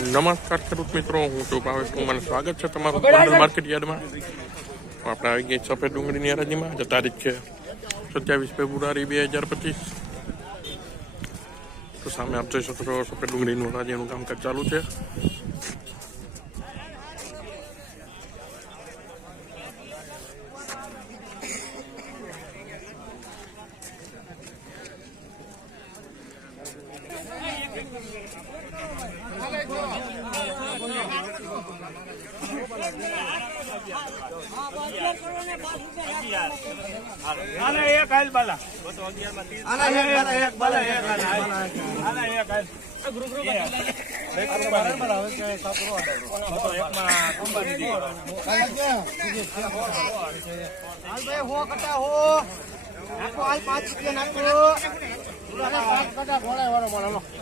નમસ્કાર ખેડૂત મિત્રો હું છું ભાવેશ કુમાર. સ્વાગત છે તમારું ગોંડલ માર્કેટ યાર્ડમાં. આપણે આવી ગઈ સફેદ ડુંગળીની હરાજીમાં આજે તારીખ છે સત્યાવીસ ફેબ્રુઆરી બે હજાર પચીસ. તો સામે આપ જોઈ શકો છો સફેદ ડુંગળીનું હરાજીનું કામકાજ ચાલુ છે. એક હાલ બાલા એક બાલા એક હાલ એક હાલ હો, કટા હો. નાખો હાલ પાંચ રૂપિયા નાખો કટા ઘોડા વાળો મારો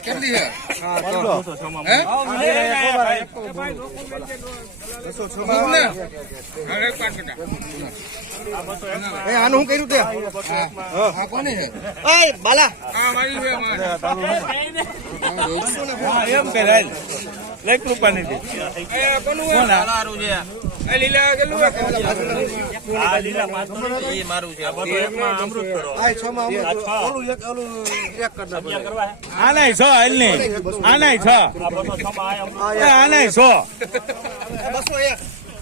કટા લે ભાઈ એ આનું હું કર્યું તે? હા કોને છે? એ બાલા. એમ કે હાલ લેખ આનાય છો. હાલ આનાય છો. આનાય છો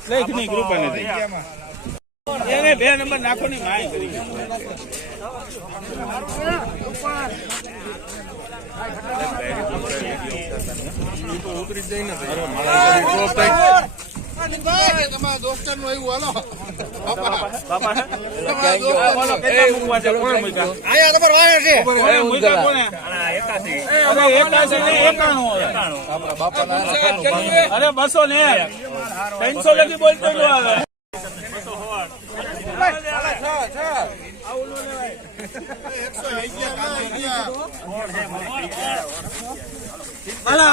લેખની કૃપાની એને બે નંબર નાખો ની માય કરી તમારા દોસ્તરનું એવું હાલો અરે બસો ને ત્રણસો લગી બોલતો આવે.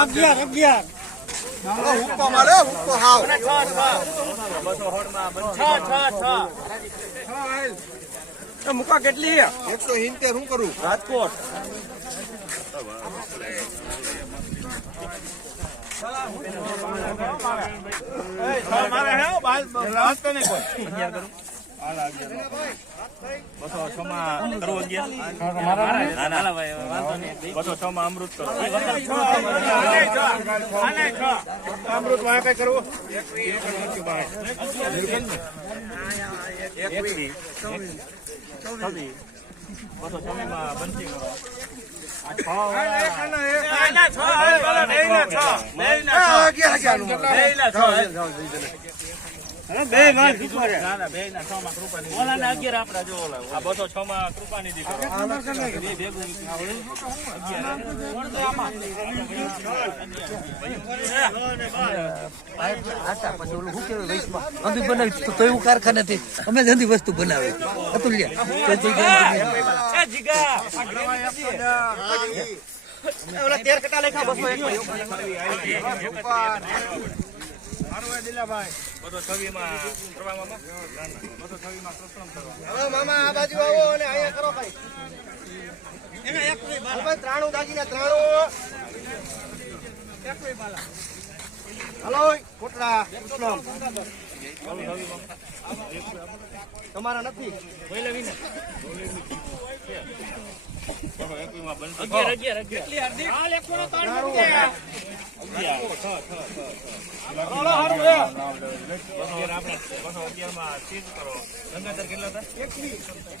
અગિયાર અગિયાર. હુક્કો મારે હુક્કો હાવ. મુકા કેટલી એકસો હિંતેર શું કરું? રાજકોટ. મારે હે બાલ નહીં કોઈ. બસો છ માં કરવો બસો છ. માં અમૃત કરો અમૃતમાં કઈ કરવું બસો છ. માં બંસી કરો ના બે માં કૃપાની ઓલા ના અગિયાર આપડા જો ઓલા આ બસો છ માં કૃપાની દીકરો કારખાને થી અમે જંદી વસ્તુ બનાવે અતુલ્ય ઓલા તેર કટા લેખા બસો એક બસો છવ્વીસમાં કરવામાં બસો છવ્વીસમાં કૃષ્ણ કરવા હવે મામા આ બાજુ આવો અને અહીંયા કરો ભાઈ. ભાઈ ત્રાણું દાગીને ત્રાણું. હલો કોટડા કૃષ્ણ તમારા નથી અગિયાર અગિયાર અગિયાર અગિયારમાં સીઝ કેટલા હતા